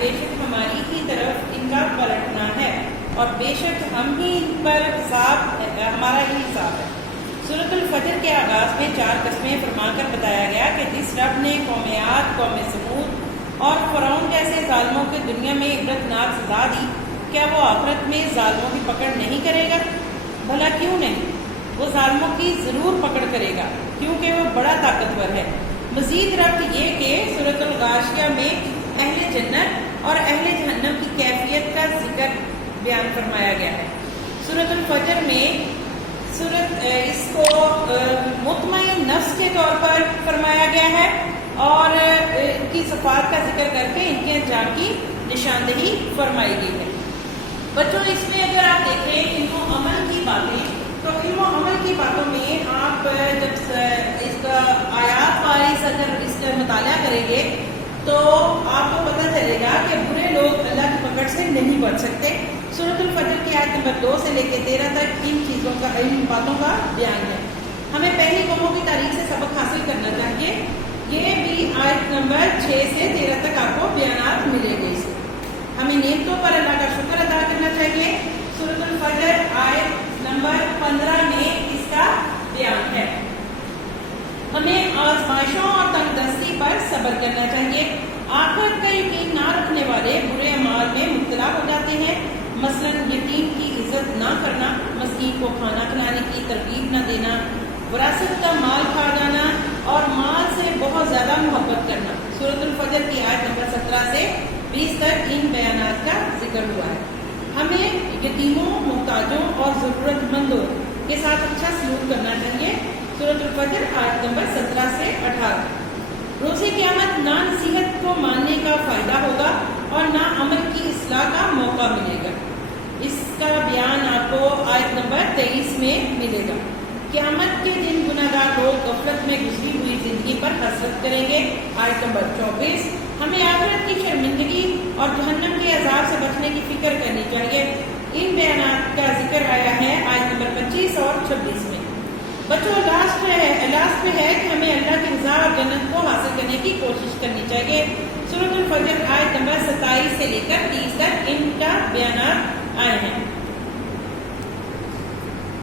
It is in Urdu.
بے شک ہماری ہی طرف ان کا پلٹنا ہے اور بے شک ہم ہی ان پر ہمارا ہی حساب ہے۔ سورۃ الفجر کے آغاز میں 4 قسمیں فرما کر بتایا گیا کہ جس رب نے قوم عاد، قوم ثمود اور فرعون جیسے ظالموں کے دنیا میں عبرتناک سزا دی، کیا وہ آخرت میں ظالموں کی پکڑ نہیں کرے گا؟ بھلا کیوں نہیں؟ وہ ظالموں کی ضرور پکڑ کرے گا کیونکہ وہ بڑا طاقتور ہے۔ مزید ربط یہ کہ سورۃ الغاشیہ میں اہل جنت اور اہل جہنم کی کیفیت کا ذکر بیان فرمایا گیا ہے۔ سورۃ الفجر میں اس کو مطمئن نفس کے طور پر فرمایا گیا ہے اور ان کی صفات کا ذکر کر کے ان کے انجام کی نشاندہی فرمائی گئی ہے۔ بچوں اس میں اگر آپ دیکھیں علم و عمل کی باتیں، تو علم و عمل کی باتوں میں آپ جب اس کا آیات وائز اگر اس کا مطالعہ کریں گے تو آپ کو پتہ چلے گا کہ برے لوگ اللہ کی پکڑ سے نہیں بچ سکتے۔ سورۃ الفجر کی آیت نمبر 2 سے لے کے 13 تک ان چیزوں کا ان باتوں کا بیان ہے۔ ہمیں پہلی قوموں کی تاریخ سے سبق حاصل کرنا چاہیے۔ یہ بھی آیت نمبر 6 سے 13 تک آپ کو بیانات ملے گے۔ اس ہمیں نعمتوں پر اللہ کا شکر ادا کرنا چاہیے۔ سورۃ الفجر آیت نمبر 15 میں اس کا بیان ہے۔ ہمیں آزمائشوں اور تنگ دستی پر صبر کرنا چاہیے۔ آخرت کا یقین نہ رکھنے والے برے اعمال میں مبتلا ہو جاتے ہیں، مثلا یتیم کی عزت نہ کرنا، مسکین کو کھانا کھلانے کی ترغیب نہ دینا، وراثت کا مال کھا جانا اور مال سے بہت زیادہ محبت کرنا۔ سورۃ الفجر کی آیت نمبر 17 سے 20 تک ان بیانات کا ذکر ہوا ہے۔ ہمیں یتیموں، محتاجوں اور ضرورت مندوں کے ساتھ اچھا سلوک کرنا چاہیے۔ سورۃ الفجر آیت نمبر 17 سے 18۔ روز قیامت نہ نصیحت کو ماننے کا فائدہ ہوگا اور نہ عمل کی اصلاح کا موقع ملے گا۔ اس کا بیان آپ کو آیت نمبر 23 میں ملے گا۔ قیامت کے دن گناہ گار لوگ غفلت میں گزری ہوئی زندگی پر حسرت کریں گے۔ آیت نمبر 24۔ ہمیں آخرت کی شرمندگی اور جہنم کے عذاب سے بچنے کی فکر کرنی چاہیے۔ ان بیانات کا ذکر آیا ہے آیت نمبر 25 اور 26 میں۔ بچوں لاسٹ میں ہے کہ ہمیں اللہ کی رضا اور جنت کو حاصل کرنے کی کوشش کرنی چاہیے۔ سورۃ الفجر آیت نمبر 27 سے لے کر 30 تک ان کا بیانات آئے ہیں۔